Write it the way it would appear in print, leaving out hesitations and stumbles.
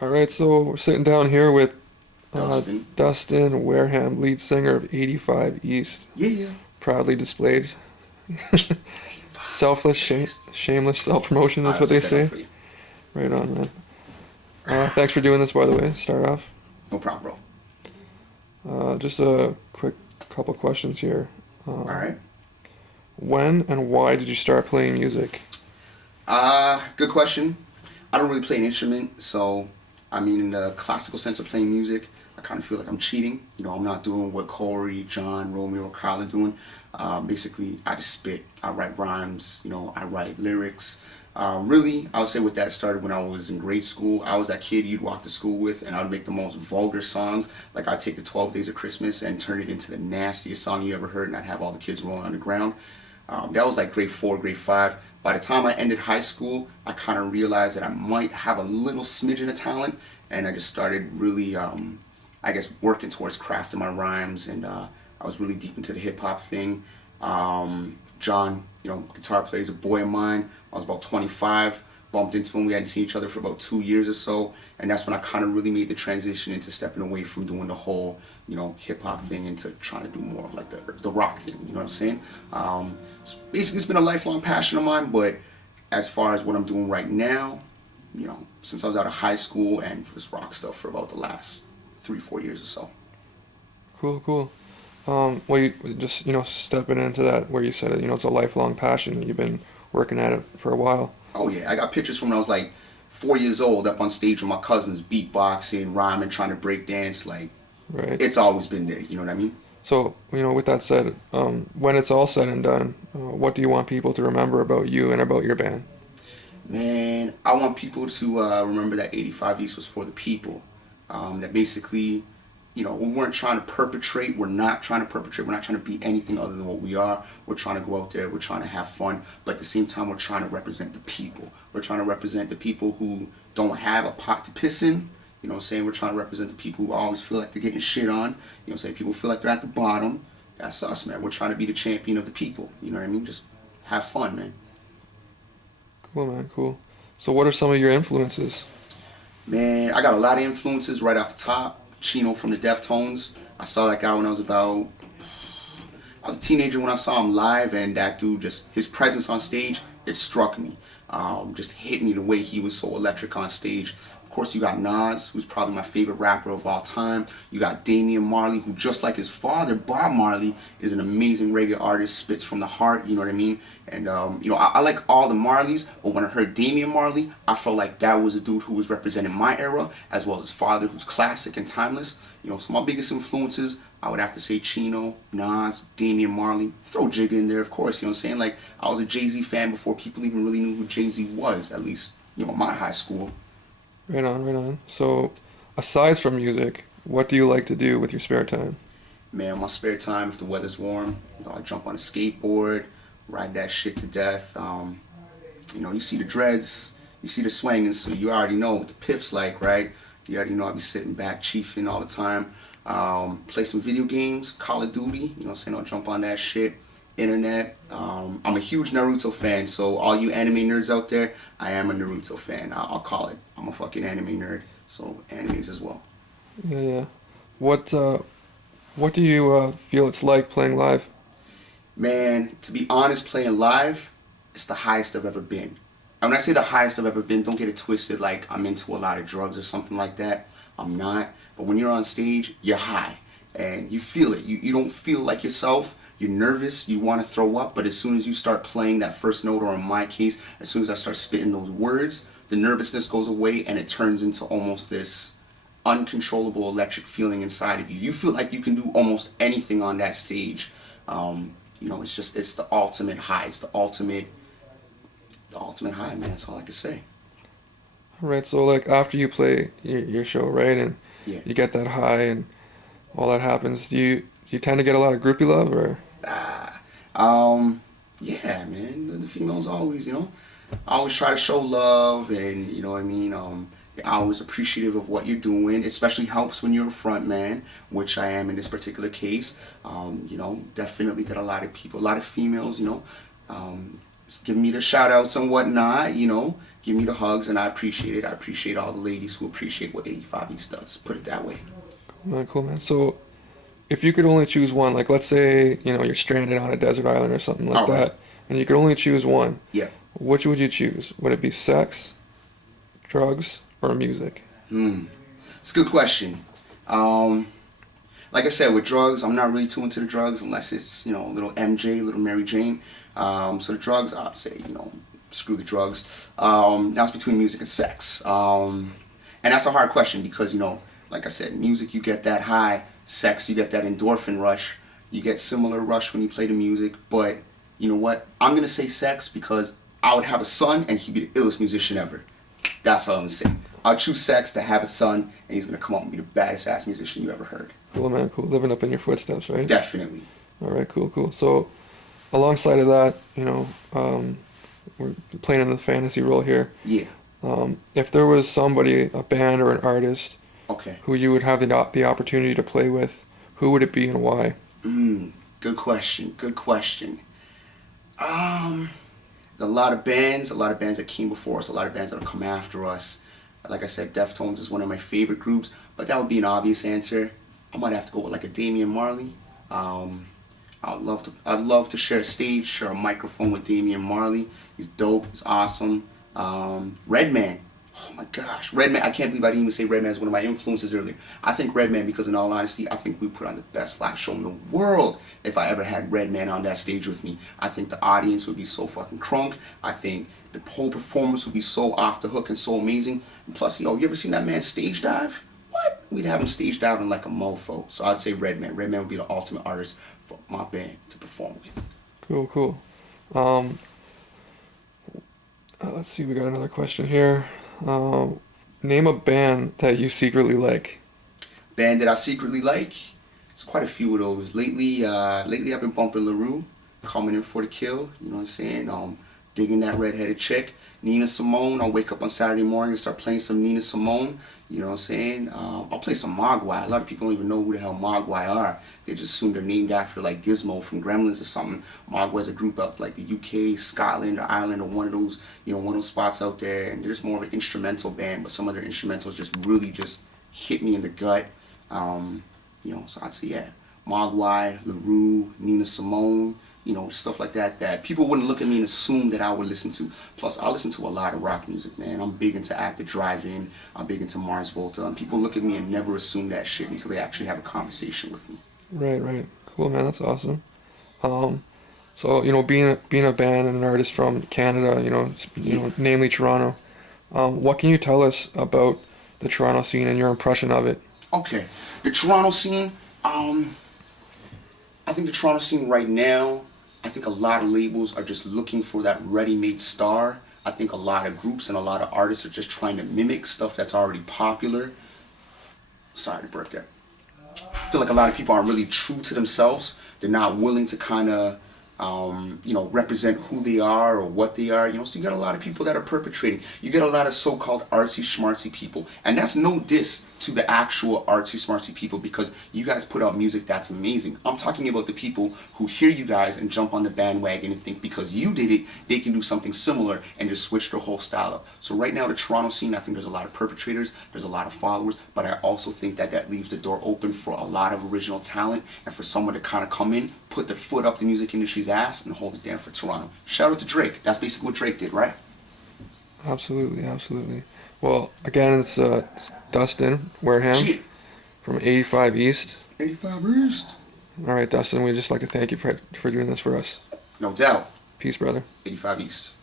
All right, so we're sitting down here with Dustin. Dustin Wareham, lead singer of 85 East, Yeah, yeah. proudly displayed. Selfless, shameless self-promotion is Alright, what so they that up say. for you. Right on, man. Thanks for doing this, by the way. Start off. No problem, Just a quick couple questions here. bro. Um, Alright. when and why did you start playing music? Good question. I don't really play an instrument, so I mean, in the classical sense of playing music, I kind of feel like I'm cheating. I'm not doing what Corey, John, Romeo, or Kyle are doing. Basically, I just spit. I write rhymes. I write lyrics. Really, I would say what that started when I was in grade school. I was that kid you'd walk to school with, and I would make the most vulgar songs. Like I'd take the 12 Days of Christmas and turn it into the nastiest song you ever heard, and I'd have all the kids rolling on the ground. That was like grade 4, grade 5. By the time I ended high school, I kind of realized that I might have a little smidgen of talent, and I just started really, I guess, working towards crafting my rhymes, and I was really deep into the hip hop thing. John, guitar player, is a boy of mine. I was about 25, bumped into him. We hadn't seen each other for about 2 years or so, and that's when I kind of really made the transition into stepping away from doing the whole, hip hop thing into trying to do more of like the rock thing. You know what I'm saying? It's been a lifelong passion of mine, but as far as what I'm doing right now, since I was out of high school and for this rock stuff for about the last 3, 4 years or so. Cool, cool. Well, you just, stepping into that where you said it, it's a lifelong passion. You've been working at it for a while. Oh yeah, I got pictures from when I was like 4 years old, up on stage with my cousins, beatboxing, rhyming, trying to break dance. Like Right. it's always been there. You know what I mean? So, with that said, when it's all said and done, what do you want people to remember about you and about your band? Man, I want people to remember that 85 East was for the people. That basically, we weren't trying to perpetrate. We're not trying to perpetrate. We're not trying to be anything other than what we are. We're trying to go out there. We're trying to have fun. But at the same time, we're trying to represent the people. We're trying to represent the people who don't have a pot to piss in. You know what I'm saying? We're trying to represent the people who always feel like they're getting shit on. You know what I'm saying? People feel like they're at the bottom. That's us, man. We're trying to be the champion of the people. You know what I mean? Just have fun, man. Cool, man, cool. So, what are some of your influences? Man, I got a lot of influences right off the top. Chino from the Deftones. I saw that guy when I was a teenager when I saw him live, and that dude his presence on stage, it struck me. Just hit me the way he was so electric on stage. Of course, you got Nas, who's probably my favorite rapper of all time. You got Damian Marley, who just like his father, Bob Marley, is an amazing reggae artist, spits from the heart, you know what I mean? And, I like all the Marleys, but when I heard Damian Marley, I felt like that was a dude who was representing my era, as well as his father, who's classic and timeless. So my biggest influences, I would have to say Chino, Nas, Damian Marley, throw Jigga in there, of course, you know what I'm saying? Like, I was a Jay-Z fan before people even really knew who Jay-Z was, at least, my high school. Right on, right on. So, aside from music, what do you like to do with your spare time? Man, my spare time, if the weather's warm, I jump on a skateboard, ride that shit to death. You see the dreads, you see the swinging, so you already know what the piff's like, right? You already know I be sitting back, chiefing all the time. Play some video games, Call of Duty, you know what I'm saying? I'll jump on that shit. Internet. I'm a huge Naruto fan, so all you anime nerds out there, I am a Naruto fan. I'll call it. I'm a fucking anime nerd, so animes as well. Yeah, yeah. What do you feel it's like playing live? Man, to be honest, playing live, it's the highest I've ever been. And when I say the highest I've ever been, don't get it twisted like I'm into a lot of drugs or something like that. I'm not. But when you're on stage, you're high. And you feel it. You don't feel like yourself. You're nervous. You want to throw up. But as soon as you start playing that first note, or in my case, as soon as I start spitting those words, the nervousness goes away and it turns into almost this uncontrollable electric feeling inside of you. You feel like you can do almost anything on that stage. It's the ultimate high. It's the ultimate high, man. That's all I can say. All right, so like after you play your show, right, and Yeah. you get that high and all that happens, do you tend to get a lot of groupie love or? Ah, yeah, man. The females always, I always try to show love, and you know what I mean. They're always appreciative of what you're doing. Especially helps when you're a front man, which I am in this particular case. Definitely get a lot of people, a lot of females, giving me the shout outs and whatnot, give me the hugs, and I appreciate it. I appreciate all the ladies who appreciate what 85 East does. Put it that way. Cool, man. So, if you could only choose one, like let's say, you're stranded on a desert island or something like All right. that, and you could only choose one, Yeah. which would you choose? Would it be sex, drugs, or music? It's a good question. Like I said, with drugs, I'm not really too into the drugs unless it's, little MJ, little Mary Jane. So the drugs, I'd say, screw the drugs. Now it's between music and sex. And that's a hard question because, like I said, music, you get that high. Sex, you get that endorphin rush. You get similar rush when you play the music. But you know what? I'm going to say sex because I would have a son and he'd be the illest musician ever. That's what I'm going to say. I'll choose sex to have a son and he's going to come out and be the baddest ass musician you ever heard. Cool, man. Cool. Living up in your footsteps, right? Definitely. All right. Cool. So, alongside of that, we're playing in the fantasy role here. Yeah. If there was somebody, a band or an artist, Okay. who you would have the opportunity to play with, who would it be and why? Good question. Good question. A lot of bands that came before us, a lot of bands that have come after us. Like I said, Deftones is one of my favorite groups, but that would be an obvious answer. I might have to go with like a Damian Marley. I'd love to share a stage, share a microphone with Damian Marley. He's dope. He's awesome. Redman. Oh my gosh, Redman! I can't believe I didn't even say Redman as one of my influences earlier. I think Redman because, in all honesty, I think we put on the best live show in the world. If I ever had Redman on that stage with me, I think the audience would be so fucking crunk. I think the whole performance would be so off the hook and so amazing. And plus, you ever seen that man stage dive? What? We'd have him stage diving like a mofo. So I'd say Redman. Redman would be the ultimate artist for my band to perform with. Cool. Let's see. We got another question here. Name a band that you secretly like. Band that I secretly like? There's quite a few of those. Lately I've been bumping LaRue, Coming In For The Kill, you know what I'm saying? Digging that redheaded chick. Nina Simone, I'll wake up on Saturday morning and start playing some Nina Simone, you know what I'm saying? I'll play some Mogwai. A lot of people don't even know who the hell Mogwai are. They just assume they're named after like Gizmo from Gremlins or something. Mogwai's a group out like the UK, Scotland, or Ireland, or one of those spots out there, and they're just more of an instrumental band, but some of their instrumentals just really just hit me in the gut. So I'd say, yeah, Mogwai, LaRue, Nina Simone, stuff like that people wouldn't look at me and assume that I would listen to. Plus, I listen to a lot of rock music, man. I'm big into At the Drive-In. I'm big into Mars Volta. And people look at me and never assume that shit until they actually have a conversation with me. Right. Cool, man. That's awesome. So, being a band and an artist from Canada, namely Toronto, what can you tell us about the Toronto scene and your impression of it? Okay. The Toronto scene, I think the Toronto scene right now, I think a lot of labels are just looking for that ready-made star. I think a lot of groups and a lot of artists are just trying to mimic stuff that's already popular. Sorry to burp there. I feel like a lot of people aren't really true to themselves. They're not willing to kind of, represent who they are or what they are. So you got a lot of people that are perpetrating. You get a lot of so-called artsy schmartsy people. And that's no diss to the actual artsy schmartsy people because you guys put out music that's amazing. I'm talking about the people who hear you guys and jump on the bandwagon and think because you did it, they can do something similar and just switch their whole style up. So right now, the Toronto scene, I think there's a lot of perpetrators, there's a lot of followers, but I also think that leaves the door open for a lot of original talent and for someone to kind of come in, put their foot up the music industry's ass and hold it down for Toronto. Shout out to Drake. That's basically what Drake did, right? Absolutely. Well, again, it's Dustin Wareham from 85 East. 85 East. All right, Dustin, we'd just like to thank you for doing this for us. No doubt. Peace, brother. 85 East.